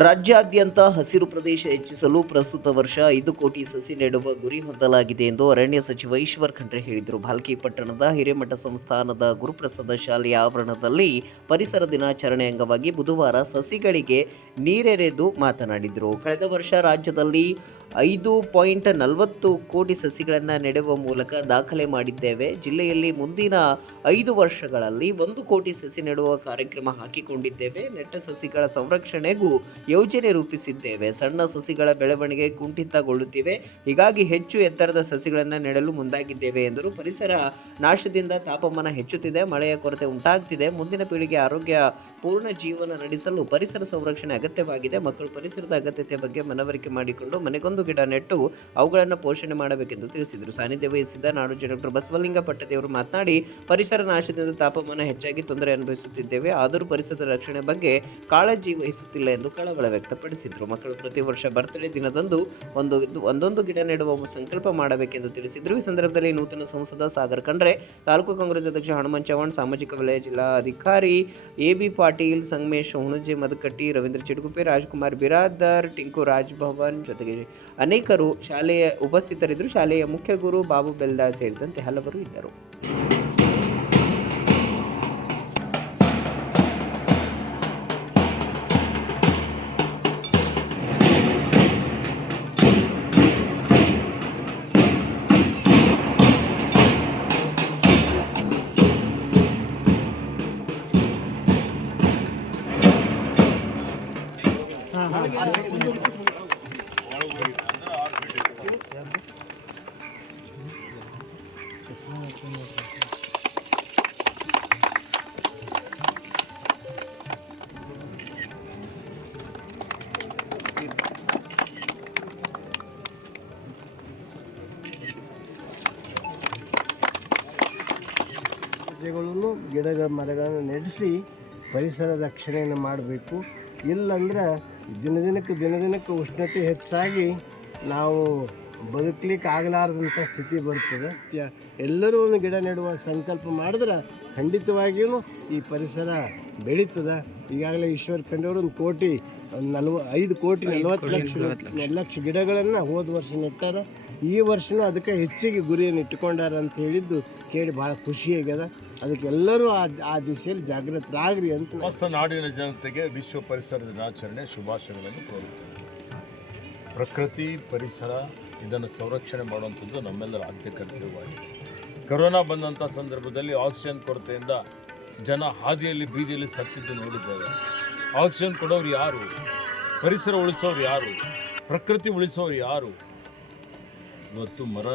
ರಾಜ್ಯಾದ್ಯಂತ ಹಸಿರು ಪ್ರದೇಶ ಹೆಚ್ಚಿಸಲು ಪ್ರಸ್ತುತ ವರ್ಷ 5 ಕೋಟಿ ಸಸಿ ನೆಡುವ ಗುರಿ ಹೊಂದಲಾಗಿದೆ ಎಂದು ಅರಣ್ಯ ಸಚಿವ ಈಶ್ವರ್ ಖಂಡ್ರೆ ಹೇಳಿದರು. ಭಾಲ್ಕಿ ಪಟ್ಟಣದ ಹಿರೇಮಠ ಸಂಸ್ಥಾನದ ಗುರುಪ್ರಸಾದ ಶಾಲೆಯ ಆವರಣದಲ್ಲಿ ಪರಿಸರ ದಿನಾಚರಣೆ ಅಂಗವಾಗಿ ಬುಧವಾರ ಸಸಿಗಳಿಗೆ ನೀರೆರೆದು ಮಾತನಾಡಿದರು. ಕಳೆದ ವರ್ಷ ರಾಜ್ಯದಲ್ಲಿ 5.40 ಕೋಟಿ ಸಸಿಗಳನ್ನು ನೆಡುವ ಮೂಲಕ ದಾಖಲೆ ಮಾಡಿದ್ದೇವೆ. ಜಿಲ್ಲೆಯಲ್ಲಿ ಮುಂದಿನ 5 ವರ್ಷಗಳಲ್ಲಿ 1 ಕೋಟಿ ಸಸಿ ನೆಡುವ ಕಾರ್ಯಕ್ರಮ ಹಾಕಿಕೊಂಡಿದ್ದೇವೆ. ನೆಟ್ಟ ಸಸಿಗಳ ಸಂರಕ್ಷಣೆಗೂ ಯೋಜನೆ ರೂಪಿಸಿದ್ದೇವೆ. ಸಣ್ಣ ಸಸಿಗಳ ಬೆಳವಣಿಗೆ ಕುಂಠಿತಗೊಳ್ಳುತ್ತಿವೆ. ಹೀಗಾಗಿ ಹೆಚ್ಚು ಎತ್ತರದ ಸಸಿಗಳನ್ನು ನೆಡಲು ಮುಂದಾಗಿದ್ದೇವೆ ಎಂದರು. ಪರಿಸರ ನಾಶದಿಂದ ತಾಪಮಾನ ಹೆಚ್ಚುತ್ತಿದೆ, ಮಳೆಯ ಕೊರತೆ ಉಂಟಾಗ್ತಿದೆ. ಮುಂದಿನ ಪೀಳಿಗೆ ಆರೋಗ್ಯ ಪೂರ್ಣ ಜೀವನ ನಡೆಸಲು ಪರಿಸರ ಸಂರಕ್ಷಣೆ ಅಗತ್ಯವಾಗಿದೆ. ಮಕ್ಕಳು ಪರಿಸರದ ಅಗತ್ಯತೆ ಬಗ್ಗೆ ಮನವರಿಕೆ ಮಾಡಿಕೊಂಡು ಮನೆಗೊಂದು ಗಿಡ ನೆಟ್ಟು ಅವುಗಳನ್ನು ಪೋಷಣೆ ಮಾಡಬೇಕೆಂದು ತಿಳಿಸಿದರು. ಸಾನ್ನಿಧ್ಯ ವಹಿಸಿದ್ದ ನಾಡೋಜ ಡಾಕ್ಟರ್ ಬಸವಲಿಂಗ ಪಟ್ಟದೇವರು ಮಾತನಾಡಿ, ಪರಿಸರ ನಾಶದಿಂದ ತಾಪಮಾನ ಹೆಚ್ಚಾಗಿ ತೊಂದರೆ ಅನುಭವಿಸುತ್ತಿದ್ದೇವೆ. ಆದರೂ ಪರಿಸರದ ರಕ್ಷಣೆ ಬಗ್ಗೆ ಕಾಳಜಿ ವಹಿಸುತ್ತಿಲ್ಲ ಎಂದು ಕಳವಳ ವ್ಯಕ್ತಪಡಿಸಿದರು. ಮಕ್ಕಳು ಪ್ರತಿ ವರ್ಷ ಬರ್ತ್ಡೇ ದಿನದಂದು ಒಂದೊಂದು ಗಿಡ ನೆಡುವ ಸಂಕಲ್ಪ ಮಾಡಬೇಕೆಂದು ತಿಳಿಸಿದರು. ಈ ಸಂದರ್ಭದಲ್ಲಿ ನೂತನ ಸಂಸದ ಸಾಗರ್ ಖಂಡ್ರೆ, ತಾಲೂಕು ಕಾಂಗ್ರೆಸ್ ಅಧ್ಯಕ್ಷ ಹನುಮಂತ್ ಚವ್ಹಾಣ್, ಸಾಮಾಜಿಕ ವಲಯ ಜಿಲ್ಲಾಧಿಕಾರಿ ಎಬಿ ಪಾಟೀಲ್, ಸಂಗಮೇಶ್ ಹುಣಜೆ ಮದಕಟ್ಟಿ, ರವೀಂದ್ರ ಚಿಡುಗುಪ್ಪೆ, ರಾಜ್ಕುಮಾರ್ ಬಿರಾದರ್, ಟಿಂಕು ರಾಜ್ಭವನ್ ಜೊತೆಗೆ ಅನೇಕರು ಶಾಲೆಯ ಉಪಸ್ಥಿತರಿದ್ದರು. ಶಾಲೆಯ ಮುಖ್ಯ ಗುರು ಬಾಬು ಬೆಲ್ದಾಳ್ ಸೇರಿದಂತೆ ಹಲವರು ಇದ್ದರು. ಮರಗಳನ್ನು ನೆಡೆಸಿ ಪರಿಸರ ರಕ್ಷಣೆಯನ್ನು ಮಾಡಬೇಕು. ಇಲ್ಲಂದ್ರೆ ದಿನದಿನಕ್ಕೆ ಉಷ್ಣತೆ ಹೆಚ್ಚಾಗಿ ನಾವು ಬದುಕಲಿಕ್ಕೆ ಆಗಲಾರದಂಥ ಸ್ಥಿತಿ ಬರ್ತದೆ. ಎಲ್ಲರೂ ಒಂದು ಗಿಡ ನೆಡುವ ಸಂಕಲ್ಪ ಮಾಡಿದ್ರೆ ಖಂಡಿತವಾಗಿಯೂ ಈ ಪರಿಸರ ಬೆಳೀತದೆ. ಈಗಾಗಲೇ ಈಶ್ವರ್ ಖಂಡ್ರೆ ಅವರು 5 ಕೋಟಿ 40 ಲಕ್ಷ ಗಿಡಗಳನ್ನು ಹೋದ ವರ್ಷ ನೆಟ್ಟಾರ. ಈ ವರ್ಷವೂ ಅದಕ್ಕೆ ಹೆಚ್ಚಿಗೆ ಗುರಿಯನ್ನು ಇಟ್ಟುಕೊಂಡಾರ ಅಂತ ಹೇಳಿದ್ದು ಕೇಳಿ ಭಾಳ ಖುಷಿಯಾಗ್ಯದ. ಅದಕ್ಕೆ ಎಲ್ಲರೂ ಆ ದಿಶೆಯಲ್ಲಿ ಜಾಗೃತರಾಗ್ರಿ ಅಂತ ಸಮಸ್ತ ನಾಡಿನ ಜನತೆಗೆ ವಿಶ್ವ ಪರಿಸರ ದಿನಾಚರಣೆ ಶುಭಾಶಯಗಳನ್ನು ಕೋರುತ್ತೇವೆ. ಪ್ರಕೃತಿ ಪರಿಸರ ಇದನ್ನು ಸಂರಕ್ಷಣೆ ಮಾಡುವಂಥದ್ದು ನಮ್ಮೆಲ್ಲರ ಆದ್ಯ ಕರ್ತವ್ಯವಾಗಿದೆ. ಕೊರೋನಾ ಬಂದಂಥ ಸಂದರ್ಭದಲ್ಲಿ ಆಕ್ಸಿಜನ್ ಕೊರತೆಯಿಂದ ಜನ ಹಾದಿಯಲ್ಲಿ ಬೀದಿಯಲ್ಲಿ ಸತ್ತಿದ್ದು ನೋಡಿದ್ದೇವೆ. ಆಕ್ಸಿಜನ್ ಕೊಡೋರು ಯಾರು? ಪರಿಸರ ಉಳಿಸೋರು ಯಾರು? ಪ್ರಕೃತಿ ಉಳಿಸೋರು ಯಾರು? ಇವತ್ತು ಮರ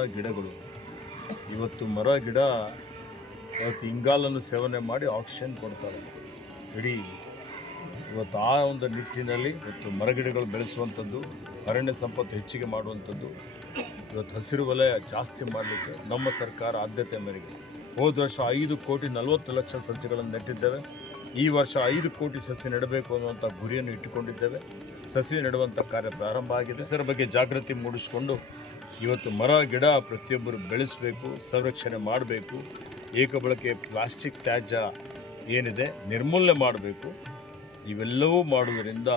ಗಿಡ ಇವತ್ತು ಇಂಗಾಲನ್ನು ಸೇವನೆ ಮಾಡಿ ಆಕ್ಸಿಜನ್ ಕೊಡ್ತಾರೆ. ಇವತ್ತು ಆ ಒಂದು ನಿಟ್ಟಿನಲ್ಲಿ ಇವತ್ತು ಮರಗಿಡಗಳು ಬೆಳೆಸುವಂಥದ್ದು, ಅರಣ್ಯ ಸಂಪತ್ತು ಹೆಚ್ಚಿಗೆ ಮಾಡುವಂಥದ್ದು, ಇವತ್ತು ಹಸಿರು ವಲಯ ಜಾಸ್ತಿ ಮಾಡಲಿಕ್ಕೆ ನಮ್ಮ ಸರ್ಕಾರ ಆದ್ಯತೆ ಮೇರೆಗೆ ಹೋದ ವರ್ಷ 5 ಕೋಟಿ 40 ಲಕ್ಷ ಸಸಿಗಳನ್ನು ನೆಟ್ಟಿದ್ದೇವೆ. ಈ ವರ್ಷ 5 ಕೋಟಿ ಸಸಿ ನೆಡಬೇಕು ಅನ್ನುವಂಥ ಗುರಿಯನ್ನು ಇಟ್ಟುಕೊಂಡಿದ್ದೇವೆ. ಸಸಿ ನೆಡುವಂಥ ಕಾರ್ಯ ಪ್ರಾರಂಭ ಆಗಿದೆ. ಇದರ ಬಗ್ಗೆ ಜಾಗೃತಿ ಮೂಡಿಸಿಕೊಂಡು ಇವತ್ತು ಮರ ಗಿಡ ಪ್ರತಿಯೊಬ್ಬರು ಬೆಳೆಸಬೇಕು, ಸಂರಕ್ಷಣೆ ಮಾಡಬೇಕು. ಏಕಬಳಕೆ ಪ್ಲಾಸ್ಟಿಕ್ ತ್ಯಾಜ್ಯ ಏನಿದೆ ನಿರ್ಮೂಲನೆ ಮಾಡಬೇಕು. ಇವೆಲ್ಲವೂ ಮಾಡುವುದರಿಂದ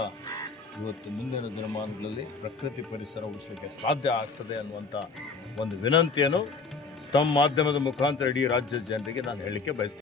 ಇವತ್ತು ಮುಂದಿನ ದಿನಮಾನಗಳಲ್ಲಿ ಪ್ರಕೃತಿ ಪರಿಸರ ಉಳಿಸಲಿಕ್ಕೆ ಸಾಧ್ಯ ಆಗ್ತದೆ ಅನ್ನುವಂಥ ಒಂದು ವಿನಂತಿಯನ್ನು ತಮ್ಮ ಮಾಧ್ಯಮದ ಮುಖಾಂತರ ಇಡೀ ರಾಜ್ಯದ ಜನರಿಗೆ ನಾನು ಹೇಳಲಿಕ್ಕೆ ಬಯಸ್ತೇನೆ.